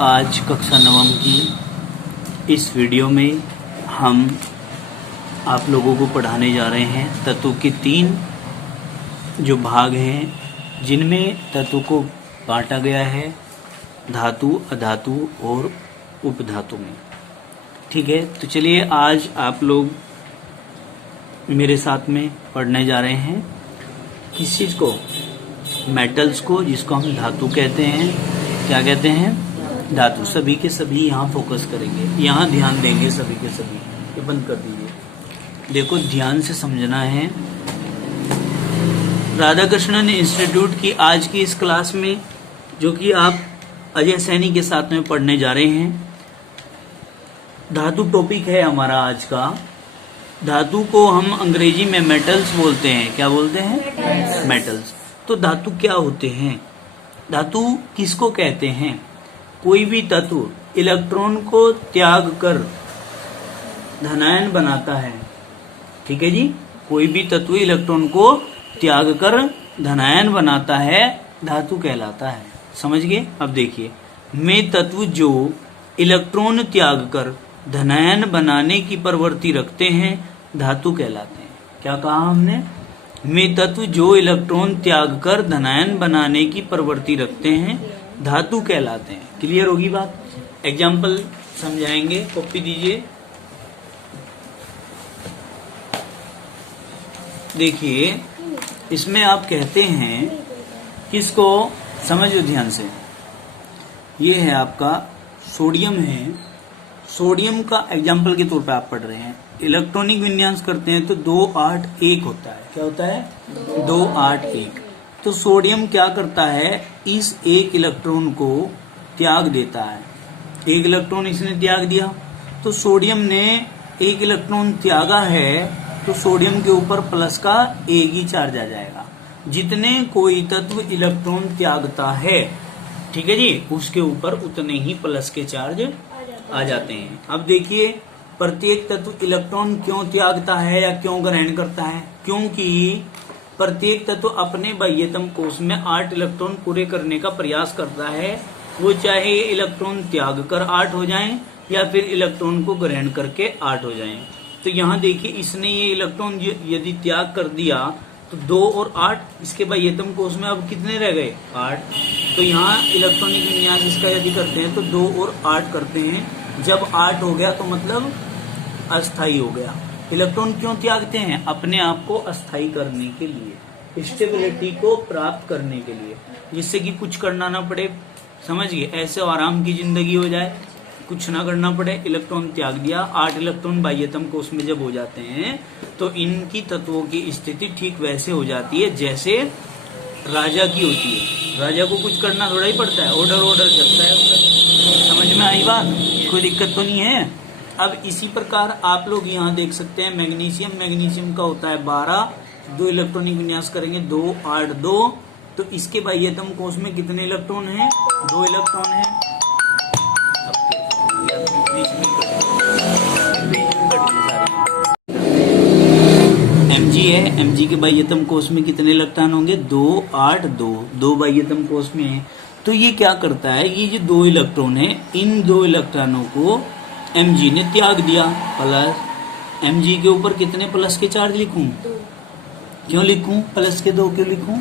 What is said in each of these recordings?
आज कक्षा नवम की इस वीडियो में हम आप लोगों को पढ़ाने जा रहे हैं तत्व के 3 जो भाग हैं, जिनमें तत्व को बांटा गया है धातु, अधातु और उपधातु में। ठीक है, तो चलिए आज आप लोग मेरे साथ में पढ़ने जा रहे हैं किस चीज़ को, मेटल्स को, जिसको हम धातु कहते हैं। क्या कहते हैं? धातु। सभी के सभी यहाँ फोकस करेंगे, यहाँ ध्यान देंगे सभी के सभी। ये बंद कर दीजिए, देखो ध्यान से समझना है। राधाकृष्णन इंस्टीट्यूट की आज की इस क्लास में, जो कि आप अजय सैनी के साथ में पढ़ने जा रहे हैं, धातु टॉपिक है हमारा आज का। धातु को हम अंग्रेजी में मेटल्स बोलते हैं। क्या बोलते हैं? मेटल्स। तो धातु क्या होते हैं? धातु किसको कहते हैं? कोई भी तत्व इलेक्ट्रॉन को त्याग कर धनायन बनाता है। ठीक है जी, कोई भी तत्व इलेक्ट्रॉन को त्याग कर धनायन बनाता है, धातु कहलाता है। समझ गए? अब देखिए, में तत्व जो इलेक्ट्रॉन त्याग कर धनायन बनाने की प्रवृत्ति रखते हैं, धातु कहलाते हैं। क्या कहा हमने? में तत्व जो इलेक्ट्रॉन त्याग कर धनायन बनाने की प्रवृत्ति रखते हैं, धातु कहलाते हैं। क्लियर होगी बात? एग्जाम्पल समझाएंगे, कॉपी दीजिए। देखिए, इसमें आप कहते हैं किसको, समझो ध्यान से। ये है आपका सोडियम है। सोडियम का एग्जाम्पल के तौर पे आप पढ़ रहे हैं। इलेक्ट्रॉनिक विन्यास करते हैं तो 281 होता है। क्या होता है? 281। तो सोडियम क्या करता है, इस एक इलेक्ट्रॉन को त्याग देता है। एक इलेक्ट्रॉन इसने त्याग दिया, तो सोडियम ने एक इलेक्ट्रॉन त्यागा है, तो सोडियम के ऊपर प्लस का एक ही चार्ज आ जाएगा। जितने कोई तत्व इलेक्ट्रॉन त्यागता है, ठीक है जी, उसके ऊपर उतने ही प्लस के चार्ज आ जाते हैं। अब देखिए, प्रत्येक तत्व इलेक्ट्रॉन क्यों त्यागता है या क्यों ग्रहण करता है? क्योंकि प्रत्येक तत्व अपने बाह्यतम कोश में 8 इलेक्ट्रॉन पूरे करने का प्रयास करता है। वो चाहे ये इलेक्ट्रॉन त्याग कर 8 हो जाएं या फिर इलेक्ट्रॉन को ग्रहण करके 8 हो जाएं। तो यहाँ देखिए, इसने ये इलेक्ट्रॉन यदि त्याग कर दिया तो 2 और 8, इसके बाह्यतम कोश में अब कितने रह गए? 8। तो यहाँ इलेक्ट्रॉनिक विन्यास इसका यदि करते हैं तो 2 और 8 करते हैं। जब 8 हो गया तो मतलब अस्थाई हो गया। इलेक्ट्रॉन क्यों त्यागते हैं? अपने आप को अस्थाई करने के लिए, स्टेबिलिटी को प्राप्त करने के लिए, जिससे कि कुछ करना ना पड़े। समझिए, ऐसे आराम की जिंदगी हो जाए, कुछ ना करना पड़े। इलेक्ट्रॉन त्याग दिया, 8 इलेक्ट्रॉन बाह्यतम कोश में जब हो जाते हैं तो इनकी तत्वों की स्थिति ठीक वैसे हो जाती है जैसे राजा की होती है। राजा को कुछ करना थोड़ा ही पड़ता है, ऑर्डर चलता है। समझ में आई बात? कोई दिक्कत तो नहीं है। अब इसी प्रकार आप लोग यहाँ देख सकते हैं मैग्नीशियम का होता है 12, 2 इलेक्ट्रॉनिक विन्यास करेंगे, 2 8 2। तो इसके बाह्यतम कोश में कितने इलेक्ट्रॉन हैं? 2 इलेक्ट्रॉन हैं। Mg है, Mg के बाह्यतम कोश में कितने इलेक्ट्रॉन होंगे? 2 8 2, 2 बाह्यतम कोश में है। तो ये क्या करता है, ये जो 2 इलेक्ट्रॉन है, इन 2 इलेक्ट्रॉनों को Mg ने त्याग दिया। प्लस Mg के ऊपर कितने प्लस के चार्ज लिखूं? क्यों लिखूं प्लस के 2 क्यों लिखूं?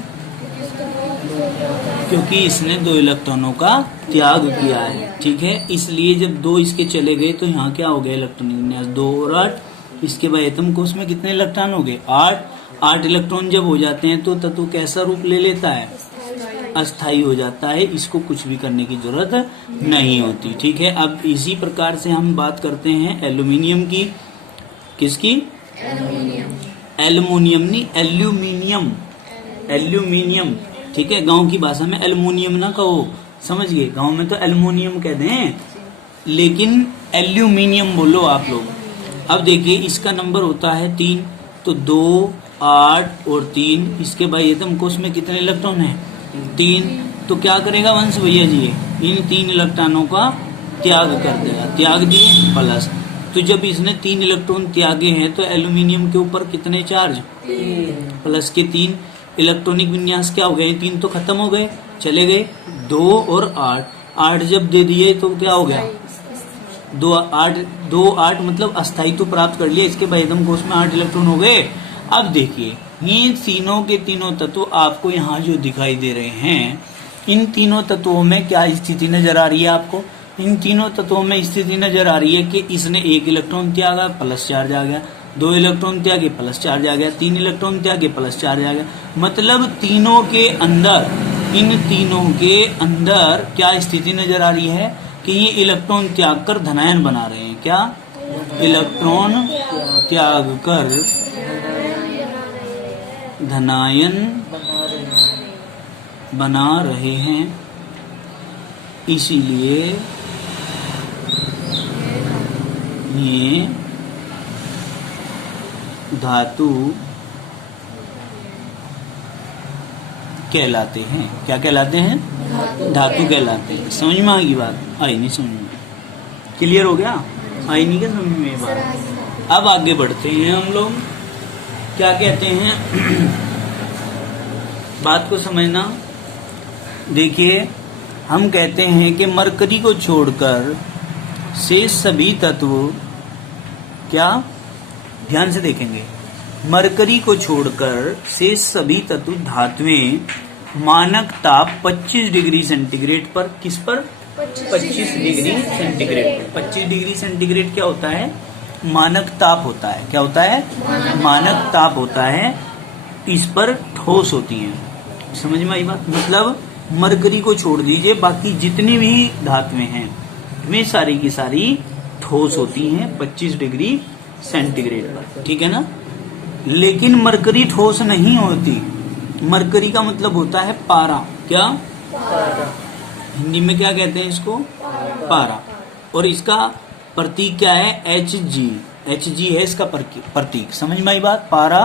क्योंकि इसने 2 इलेक्ट्रॉनों का त्याग किया है। ठीक है, इसलिए जब 2 इसके चले गए तो यहाँ क्या हो गया? इलेक्ट्रॉनिक विन्यास 2 और 8। इसके बाह्यतम कोश में कितने इलेक्ट्रॉन हो गए? 8। 8 इलेक्ट्रॉन जब हो जाते हैं तो तत्व कैसा रूप ले लेता है? अस्थाई हो जाता है। इसको कुछ भी करने की जरूरत नहीं होती। ठीक है, अब इसी प्रकार से हम बात करते हैं एल्यूमिनियम की। किसकी? एल्युमिनियम नहीं, एल्यूमिनियम। एल्यूमिनियम, ठीक है। गांव की भाषा में एल्युमिनियम ना कहो, समझ गए? गांव में तो एल्युमिनियम कहते हैं, लेकिन एल्यूमिनियम बोलो आप लोग। अब देखिए, इसका नंबर होता है 3, तो 2 8 और 3। इसके बाह्यतम कोश में कितने इलेक्ट्रॉन है? 3। तो क्या करेगा वंश भैया जी? इन 3 इलेक्ट्रॉनों का त्याग कर देगा। त्याग दिए प्लस, तो जब इसने 3 इलेक्ट्रॉन त्यागे हैं तो एल्यूमिनियम के ऊपर कितने चार्ज? प्लस के 3। इलेक्ट्रॉनिक विन्यास क्या हो गए? 3 तो खत्म हो गए, चले गए 2 और 8। 8 जब दे दिए तो क्या हो गया, 2 8 मतलब अस्थायित्व प्राप्त कर लिया, इसके बाह्यतम कोश में 8 इलेक्ट्रॉन हो गए। अब देखिए ये तीनों के तीनों तत्व आपको यहाँ जो दिखाई दे रहे हैं, इन तीनों तत्वों में क्या स्थिति नजर आ रही है आपको, इन तीनों तत्वों में स्थिति नजर आ रही है कि इसने 1 इलेक्ट्रॉन त्यागा प्लस चार्ज आ गया, 2 इलेक्ट्रॉन त्यागे प्लस चार्ज आ गया, 3 इलेक्ट्रॉन त्यागे प्लस चार्ज आ गया। मतलब तीनों के अंदर, इन तीनों के अंदर क्या स्थिति नजर आ रही है कि ये इलेक्ट्रॉन त्याग कर धनायन बना रहे हैं। क्या, इलेक्ट्रॉन त्याग कर धनायन बना रहे हैं, इसीलिए ये धातु कहलाते हैं। क्या कहलाते हैं, धातु कहलाते हैं। समझ में आएगी बात, आई नहीं समझ में, क्लियर हो गया, आई नहीं क्या समझ में बात। अब आगे बढ़ते हैं हम लोग, क्या कहते हैं बात को समझना। देखिए हम कहते हैं कि मरकरी को छोड़कर शेष सभी तत्व, क्या, ध्यान से देखेंगे, मरकरी को छोड़कर शेष सभी तत्व धातुएं मानक ताप 25 डिग्री सेंटीग्रेड पर, किस पर, 25 डिग्री सेंटीग्रेड पर। 25 डिग्री सेंटीग्रेड क्या होता है, मानक ताप होता है। क्या होता है, मानक ताप होता है, इस पर ठोस होती है। समझ में आई बात। मतलब मरकरी को छोड़ दीजिए, बाकी जितनी भी धातुएं हैं वे सारी की सारी ठोस होती हैं 25 डिग्री सेंटीग्रेड पर, ठीक है ना। लेकिन मरकरी ठोस नहीं होती। मरकरी का मतलब होता है पारा। क्या, पारा। हिंदी में क्या कहते हैं इसको, पारा। और इसका प्रतीक क्या है, Hg। Hg है इसका प्रतीक। समझ में आई बात। पारा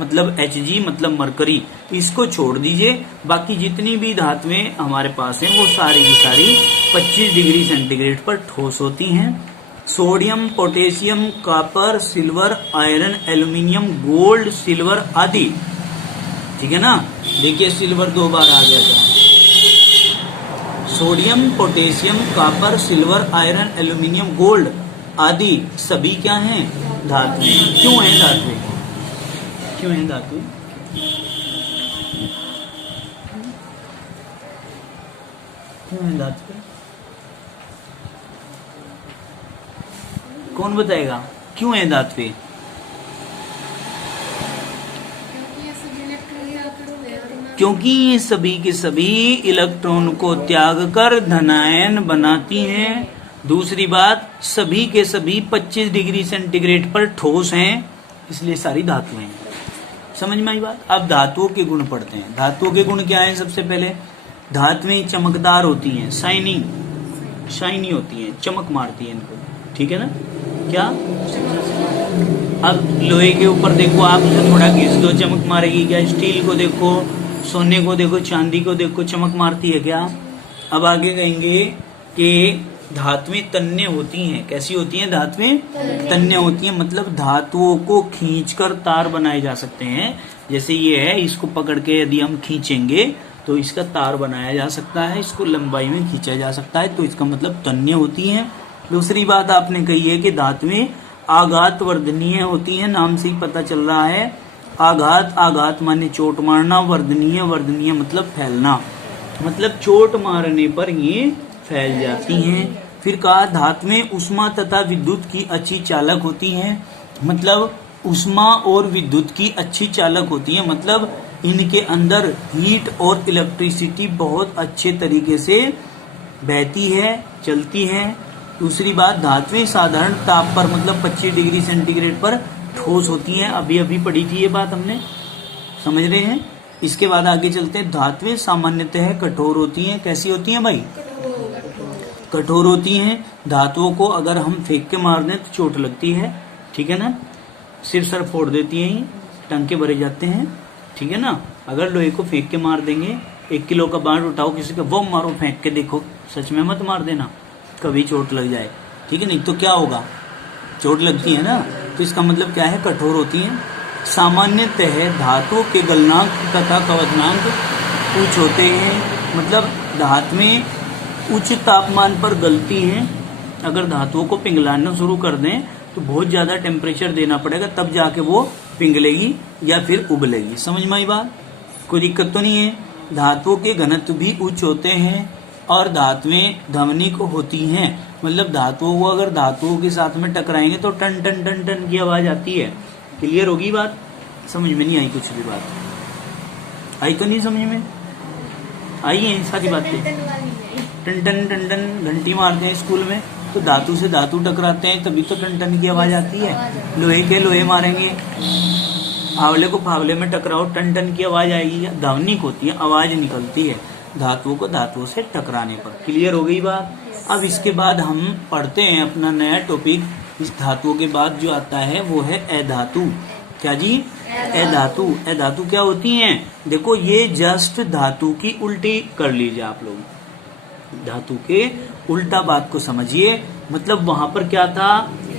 मतलब Hg मतलब मरकरी, इसको छोड़ दीजिए, बाकी जितनी भी धातुएं हमारे पास हैं वो सारी की सारी 25 डिग्री सेंटीग्रेड पर ठोस होती हैं। Sodium, potassium, copper, silver, iron, aluminium, gold, silver आदि, ठीक है ना। देखिए सिल्वर 2 बार आ गया था। Sodium, potassium, copper, silver, iron, aluminium, gold आदि सभी क्या हैं, धातुएं। क्यों हैं धातुएं, क्यों हैं धातुएं, क्यों हैं धातुएं, कौन बताएगा क्यों है धातुएं। क्योंकि ये सभी के सभी इलेक्ट्रॉन को त्याग कर धनायन बनाती हैं। दूसरी बात, सभी के सभी 25 डिग्री सेंटीग्रेड पर ठोस हैं, इसलिए सारी धातुएं हैं। समझ में आई बात। अब धातुओं के गुण पढ़ते हैं। धातुओं के गुण क्या हैं, सबसे पहले धातुएं चमकदार होती हैं, शाइनी होती हैं, चमक मारती हैं इनको, ठीक है ना। क्या, अब लोहे के ऊपर देखो आप थोड़ा घिस दो चमक मारेगी क्या, स्टील को देखो, सोने को देखो, चांदी को देखो, चमक मारती है क्या। अब आगे कहेंगे कि धातुएं तन्य होती हैं। कैसी होती हैं, धातुएं तन्य होती हैं, मतलब धातुओं को खींचकर तार बनाए जा सकते हैं। जैसे ये है, इसको पकड़ के यदि हम खींचेंगे तो इसका तार बनाया जा सकता है, इसको लंबाई में खींचा जा सकता है, तो इसका मतलब तन्य होती हैं। दूसरी बात आपने कही है कि धातुएं आघात वर्धनीय होती हैं, नाम से ही पता चल रहा है। आघात माने चोट मारना, वर्धनीय मतलब फैलना, मतलब चोट मारने पर ये फैल जाती हैं। फिर कहा धातुएं उष्मा तथा विद्युत की अच्छी चालक होती हैं, मतलब उष्मा और विद्युत की अच्छी चालक होती हैं, मतलब इनके अंदर हीट और इलेक्ट्रिसिटी बहुत अच्छे तरीके से बहती है, चलती है। दूसरी बात, धातुएं साधारण ताप पर मतलब 25 डिग्री सेंटीग्रेड पर ठोस होती हैं। अभी अभी पढ़ी थी ये बात हमने, समझ रहे हैं। इसके बाद आगे चलते हैं। धातुएं सामान्यतः कठोर होती हैं। कैसी होती हैं भाई, कठोर होती हैं। धातुओं को अगर हम फेंक के मार दें तो चोट लगती है, ठीक है ना, सिर सर फोड़ देती हैं, टंके भरे जाते हैं, ठीक है ना। अगर लोहे को फेंक के मार देंगे, 1 किलो का बांट उठाओ किसी का, वो मारो फेंक के देखो, सच में मत मार देना, कभी चोट लग जाए, ठीक है। नहीं तो क्या होगा, चोट लगती है ना। तो इसका मतलब क्या है, कठोर होती है। सामान्यतः धातुओं के गलनांक तथा कवचनांक कुछ होते हैं, मतलब धातुएं उच्च तापमान पर गलती है। अगर धातुओं को पिघलाना शुरू कर दें तो बहुत ज्यादा टेम्परेचर देना पड़ेगा, तब जाके वो पिघलेगी या फिर उबलेगी। समझ में आई बात? कोई दिक्कत तो नहीं है। धातुओं के घनत्व भी उच्च होते हैं और धातुएं ध्वनिक होती हैं। मतलब धातुओं को अगर धातुओं के साथ में टकराएंगे तो टन टन टन टन की आवाज आती है। क्लियर होगी बात? समझ में नहीं आई कुछ भी बात? आई तो नहीं समझ में? आई है सारी बातें? टन टन टन टन घंटी मारते हैं स्कूल में, तो धातु से धातु टकराते हैं तभी तो टन टन की आवाज आती है। लोहे के लोहे मारेंगे, फावले को फावले में टकराओ, टन टन की आवाज आएगी। ध्वनिक होती है, आवाज निकलती है धातुओं को धातुओं से टकराने पर। क्लियर हो गई बात? अब इसके बाद हम पढ़ते हैं अपना नया टॉपिक। इस धातुओं के बाद जो आता है वो है अधातु। क्या जी? अधातु। अधातु क्या होती हैं? देखो ये जस्ट धातु की उल्टी कर लीजिए आप लोग। धातु के उल्टा बात को समझिए। मतलब वहां पर क्या था?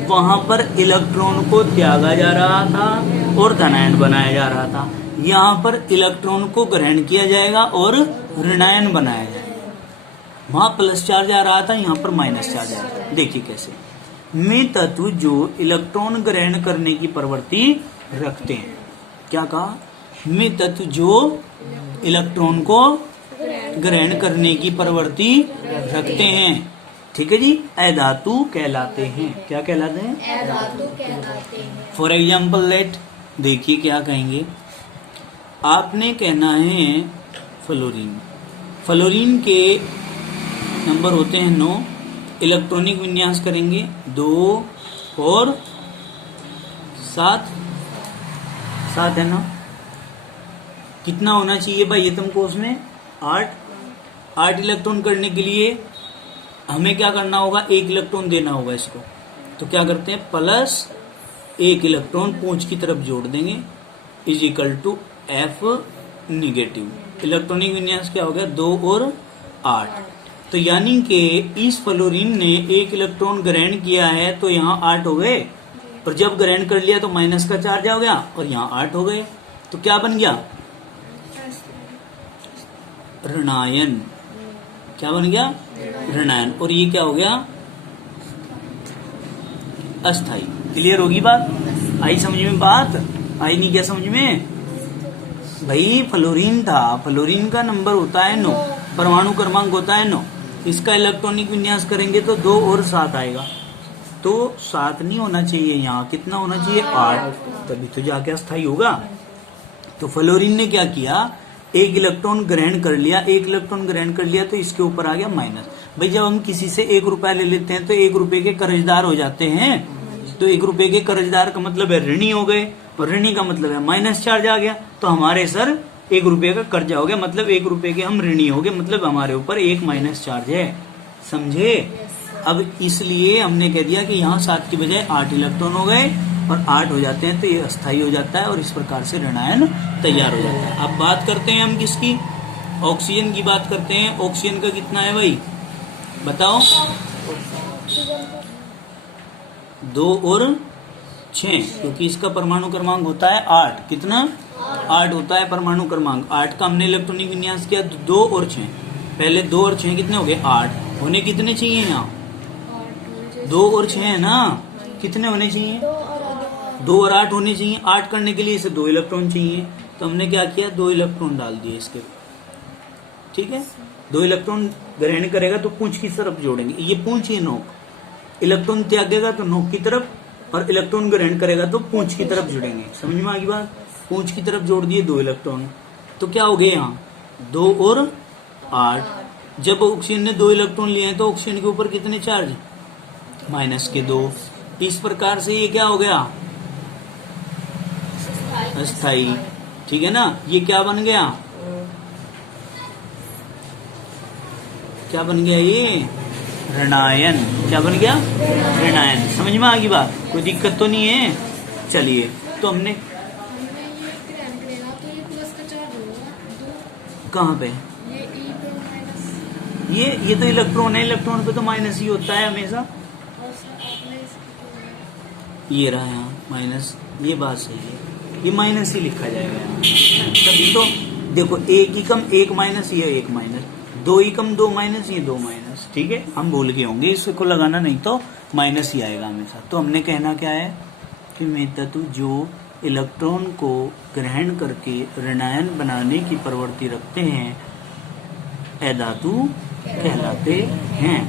वहां पर इलेक्ट्रॉन को त्यागा जा रहा था और धनायन बनाया जा रहा था। यहाँ पर इलेक्ट्रॉन को ग्रहण किया जाएगा और ऋणायन बनाया जाएगा। वहां प्लस चार्ज आ रहा था, यहाँ पर माइनस चार्ज आ रहा था। देखिए कैसे। में तत्व जो इलेक्ट्रॉन ग्रहण करने की प्रवृत्ति रखते हैं। क्या कहा? में तत्व जो इलेक्ट्रॉन को ग्रहण करने की प्रवृत्ति रखते हैं। ठीक है जी, अधातु कहलाते हैं। क्या कहलाते हैं? अधातु कहलाते हैं। फॉर एग्जाम्पल लेट, देखिए क्या कहेंगे। आपने कहना है फ्लोरीन। फ्लोरीन के नंबर होते हैं 9। इलेक्ट्रॉनिक विन्यास करेंगे 2 और 7 है ना। कितना होना चाहिए भाई एटम कोष में? 8 इलेक्ट्रॉन करने के लिए हमें क्या करना होगा? 1 इलेक्ट्रॉन देना होगा इसको। तो क्या करते हैं? प्लस 1 इलेक्ट्रॉन पूंछ की तरफ जोड़ देंगे is equal to F negative. Electronic विन्यास क्या हो गया? 2 और 8। तो यानी कि इस फ्लोरीन ने 1 इलेक्ट्रॉन ग्रहण किया है तो यहाँ 8 हो गए, और जब ग्रहण कर लिया तो माइनस का चार्ज आ गया और यहाँ 8 हो गए। तो क्या बन गया? ऋणायन। क्या बन गया? ऋणायन। और ये क्या हो गया? अस्थाई। क्लियर होगी बात? आई समझ में बात? आई नहीं क्या समझ में? भाई फ्लोरीन था, फ्लोरीन का नंबर होता है 9, परमाणु क्रमांक होता है 9। इसका इलेक्ट्रॉनिक विन्यास करेंगे तो 2 और 7 आएगा। तो 7 नहीं होना चाहिए, यहाँ कितना होना चाहिए? 8, तभी तो जाके अस्थाई होगा। तो फ्लोरीन ने क्या किया? 1 इलेक्ट्रॉन ग्रहण कर लिया। 1 इलेक्ट्रॉन ग्रहण कर लिया तो इसके ऊपर आ गया माइनस। भाई जब हम किसी से 1 रुपया ले लेते हैं तो 1 रुपए के कर्जदार हो जाते हैं। तो 1 रुपए के कर्जदार का मतलब है ऋणी हो गए, और ऋणी का मतलब है माइनस चार्ज आ गया। तो हमारे सर 1 रुपए का कर्जा हो गया, मतलब 1 रुपए के हम ऋणी हो गए, मतलब हमारे ऊपर 1 माइनस चार्ज है। समझे? अब इसलिए हमने कह दिया कि यहाँ 7 की बजाय 8 इलेक्ट्रॉन हो गए और 8 हो जाते हैं तो ये अस्थाई हो जाता है और इस प्रकार से ऋणायन तैयार हो जाता है। अब बात करते हैं हम किसकी? ऑक्सीजन की बात करते हैं। ऑक्सीजन का कितना है भाई बताओ? 2 और 6, क्योंकि इसका परमाणु क्रमांक होता है 8। कितना? 8 होता है परमाणु क्रमांक। 8 का हमने इलेक्ट्रॉनिक विन्यास किया 2 और 6। पहले 2 और 6 कितने हो गए? 8 होने कितने चाहिए यहाँ? 2 और 6 है ना। कितने होने चाहिए? 2 और 8 होने चाहिए। 8 करने के लिए इसे 2 इलेक्ट्रॉन चाहिए, तो हमने क्या किया? 2 इलेक्ट्रॉन डाल दिए इसके। ठीक है, 2 इलेक्ट्रॉन ग्रहण करेगा तो पूंछ की तरफ जोड़ेंगे। ये पूंछ ही नोक। इलेक्ट्रॉन त्यागेगा तो नोक की तरफ, और इलेक्ट्रॉन ग्रहण करेगा तो पूंछ की तरफ जुड़ेंगे। समझ में आ गई बात? पूंछ की तरफ जोड़ दिए 2 इलेक्ट्रॉन, तो क्या हो गए यहाँ? 2 और 8। जब ऑक्सीजन ने 2 इलेक्ट्रॉन लिए हैं तो ऑक्सीजन के ऊपर कितने चार्ज? माइनस के 2। इस प्रकार से ये क्या हो गया? अस्थाई। ठीक है ना। ये क्या बन गया? क्या बन गया? ये ऋणायन। क्या बन गया? ऋणायन। समझ में आ गई बात? कोई दिक्कत तो नहीं है? चलिए, तो हमने कहाँ पे? ये तो इलेक्ट्रॉन है, इलेक्ट्रॉन पे तो माइनस ही होता है हमेशा। ये रहा यहाँ माइनस, ये बात सही है, ये माइनस ही लिखा जाएगा यहाँ। तभी तो देखो 1 ही कम 1 माइनस, ये 1 माइनस, 2 एकम 2 माइनस, ये 2 माइनस, ठीक है। हम भूल गए होंगे इसको लगाना, नहीं तो माइनस ही आएगा हमेशा। तो हमने कहना क्या है कि में तत्व जो इलेक्ट्रॉन को ग्रहण करके ऋणायन बनाने की प्रवृत्ति रखते हैं अधातु कहलाते हैं।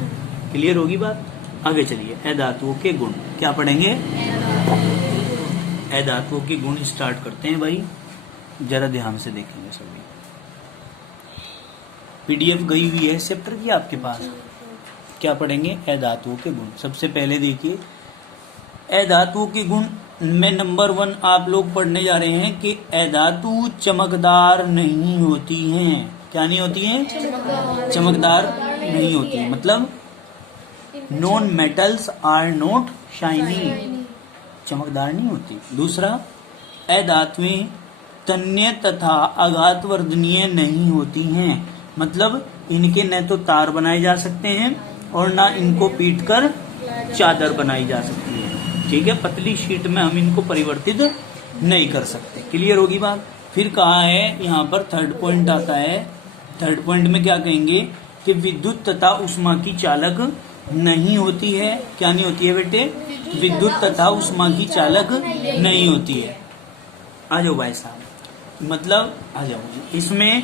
क्लियर होगी बात? आगे चलिए, अधातुओं के गुण क्या पढ़ेंगे? अधातुओं के गुण स्टार्ट करते हैं भाई, जरा ध्यान से देखेंगे सभी। पीडीएफ गई हुई है चैप्टर की आपके पास। क्या पढ़ेंगे? अधातुओं के गुण। सबसे पहले देखिए अधातुओं के गुण में नंबर 1 आप लोग पढ़ने जा रहे हैं कि अधातु चमकदार नहीं होती हैं। क्या नहीं होती हैं? चमकदार नहीं होती है। मतलब non metals are not shiny, चमकदार नहीं होती। दूसरा, अधातुएं तन्य तथा आघातवर्धनीय नहीं होती हैं। मतलब इनके न तो तार बनाए जा सकते हैं और ना इनको पीटकर चादर बनाई जा सकती है, ठीक है। पतली शीट में हम इनको परिवर्तित नहीं कर सकते। क्लियर होगी बात? फिर कहा है यहाँ पर थर्ड पॉइंट आता है। थर्ड पॉइंट में क्या कहेंगे कि विद्युत तथा उष्मा की चालक नहीं होती है। क्या नहीं होती है बेटे? विद्युत तथा उष्मा की चालक नहीं होती है। आ जाओ भाई साहब, मतलब आ जाओ। इसमें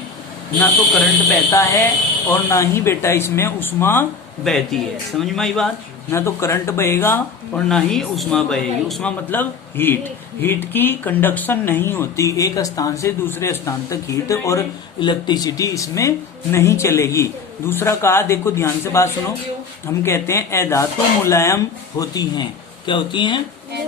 ना तो करंट बहता है और ना ही बेटा इसमें उष्मा बहती है। समझ में आई बात? ना तो करंट बहेगा और ना ही उष्मा बहेगी। उष्मा मतलब हीट। हीट की कंडक्शन नहीं होती, एक स्थान से दूसरे स्थान तक हीट और इलेक्ट्रिसिटी इसमें नहीं चलेगी। दूसरा कहा, देखो ध्यान से बात सुनो, हम कहते हैं अधातु मुलायम होती हैं। क्या होती हैं?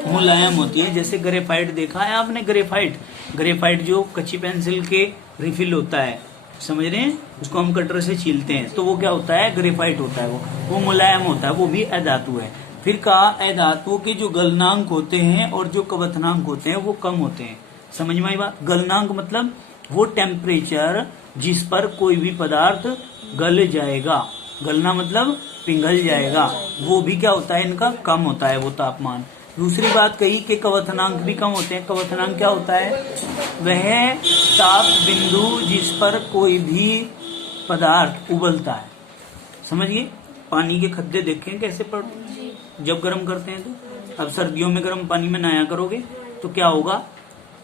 मुलायम होती है। जैसे ग्रेफाइट देखा है आपने? ग्रेफाइट जो कच्ची पेंसिल के रिफिल होता है, समझ रहे हैं? उसको हम कटर से छीलते हैं तो वो क्या होता है? ग्रेफाइट होता है। वो मुलायम होता है, वो भी अधातु है। फिर कहा अधातुओं के जो गलनांक होते हैं और जो कवथनांक होते हैं वो कम होते हैं। समझ में आई बात? गलनांक मतलब वो टेम्परेचर जिस पर कोई भी पदार्थ गल जाएगा। गलना मतलब पिघल जाएगा, वो भी क्या होता है? इनका कम होता है वो तापमान। दूसरी बात कही कि कवथनांक भी कम होते हैं। कवथनांक क्या होता है? वह ताप बिंदु जिस पर कोई भी पदार्थ उबलता है। समझिए, पानी के खड्डे देखें कैसे पड़ते हैं जब गर्म करते हैं तो। अब सर्दियों में गर्म पानी में नहाया करोगे तो क्या होगा?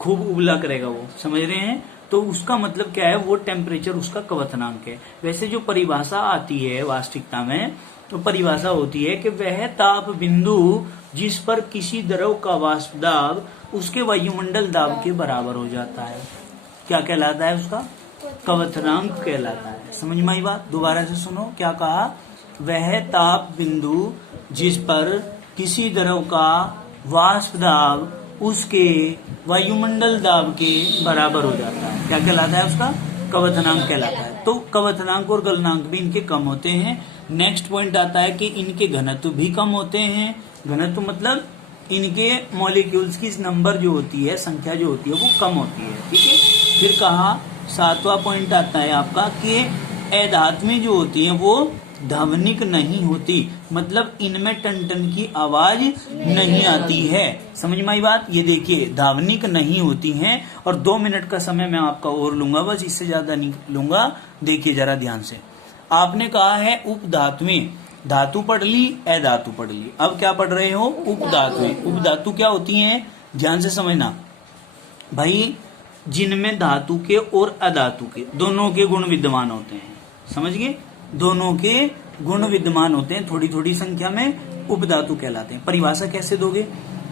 खूब उबला करेगा वो। समझ रहे हैं? तो उसका मतलब क्या है? वो टेम्परेचर उसका कवथनांक है। वैसे जो परिभाषा आती है वास्तविकता में, तो परिभाषा होती है कि वह ताप बिंदु जिस पर किसी द्रव का वाष्प दाब उसके वायुमंडल दाब के बराबर हो जाता है। क्या कहलाता है? उसका कवथनांक कहलाता है। समझ में आई बात? दोबारा से सुनो, क्या कहा? वह ताप बिंदु जिस पर किसी द्रव का वाष्प दाब उसके वायुमंडल दाब के बराबर हो जाता है। क्या कहलाता है? उसका कवथनांक कहलाता है। तो कवथनांक और गलनांक भी इनके कम होते हैं। नेक्स्ट पॉइंट आता है कि इनके घनत्व भी कम होते हैं। घनत्व मतलब इनके मॉलिक्यूल्स की नंबर जो होती है, संख्या जो होती है वो कम होती है, ठीक है। फिर कहा 7वां पॉइंट आता है आपका कि अधातुएं जो होती हैं वो ध्वनिक नहीं होती। मतलब इनमें टन टन की आवाज नहीं आती है। समझ में आई बात? ये देखिए, ध्वनिक नहीं होती हैं। और 2 मिनट का समय मैं आपका और लूंगा, बस इससे ज्यादा नहीं लूंगा। देखिए जरा ध्यान से, आपने कहा है उपधातुएं। धातु पढ़ ली, अधातु पढ़ ली। अब क्या पढ़ रहे हो? उपधातुएं। उपधातु क्या होती हैं? ध्यान से समझना भाई, जिनमें धातु के और अधातु के दोनों के गुण विद्यमान होते हैं। समझ गए? दोनों के गुण विद्यमान होते हैं, थोड़ी थोड़ी संख्या में उपधातु कहलाते हैं। परिभाषा कैसे दोगे?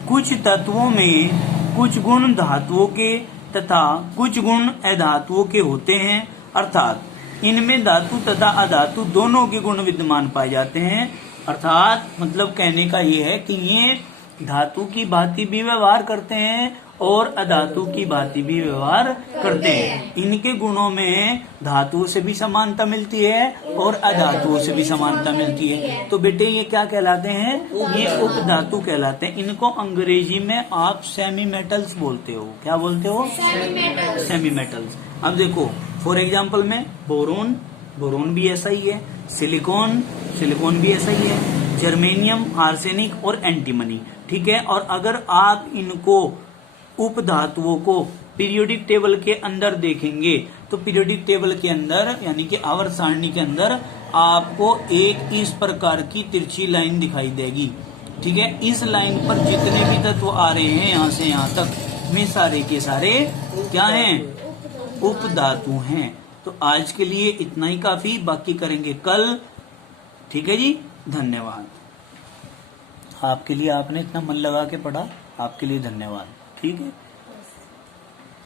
कुछ तत्वों में कुछ गुण धातुओं के तथा कुछ गुण अधातुओं के होते हैं, अर्थात इनमें धातु तथा अधातु दोनों के गुण विद्यमान पाए जाते हैं। अर्थात मतलब कहने का ये है कि ये धातु की भांति भी व्यवहार करते हैं और अधातु की भांति भी व्यवहार करते हैं। इनके गुणों में धातुओं से भी समानता मिलती है और अधातुओं से भी समानता मिलती है। तो बेटे ये क्या कहलाते हैं? ये उपधातु कहलाते हैं। इनको अंग्रेजी में आप सेमी मेटल्स बोलते हो। क्या बोलते हो? Semi metals. अब देखो, फॉर एग्जाम्पल में बोरोन भी ऐसा ही है, सिलिकॉन भी ऐसा ही है, जर्मेनियम, आर्सेनिक और एंटीमनी, ठीक है। और अगर आप इनको उपधातुओं को पीरियोडिक टेबल के अंदर देखेंगे तो पीरियोडिक टेबल के अंदर यानी कि आवर्त सारणी के अंदर आपको एक इस प्रकार की तिरछी लाइन दिखाई देगी। ठीक है, इस लाइन पर जितने भी तत्व आ रहे हैं यहां से यहां तक में सारे के सारे क्या हैं? उपधातु हैं। तो आज के लिए इतना ही काफी, बाकी करेंगे कल। ठीक है जी, धन्यवाद। आपके लिए आपने इतना मन लगा के पढ़ा, आपके लिए धन्यवाद। ठीक है।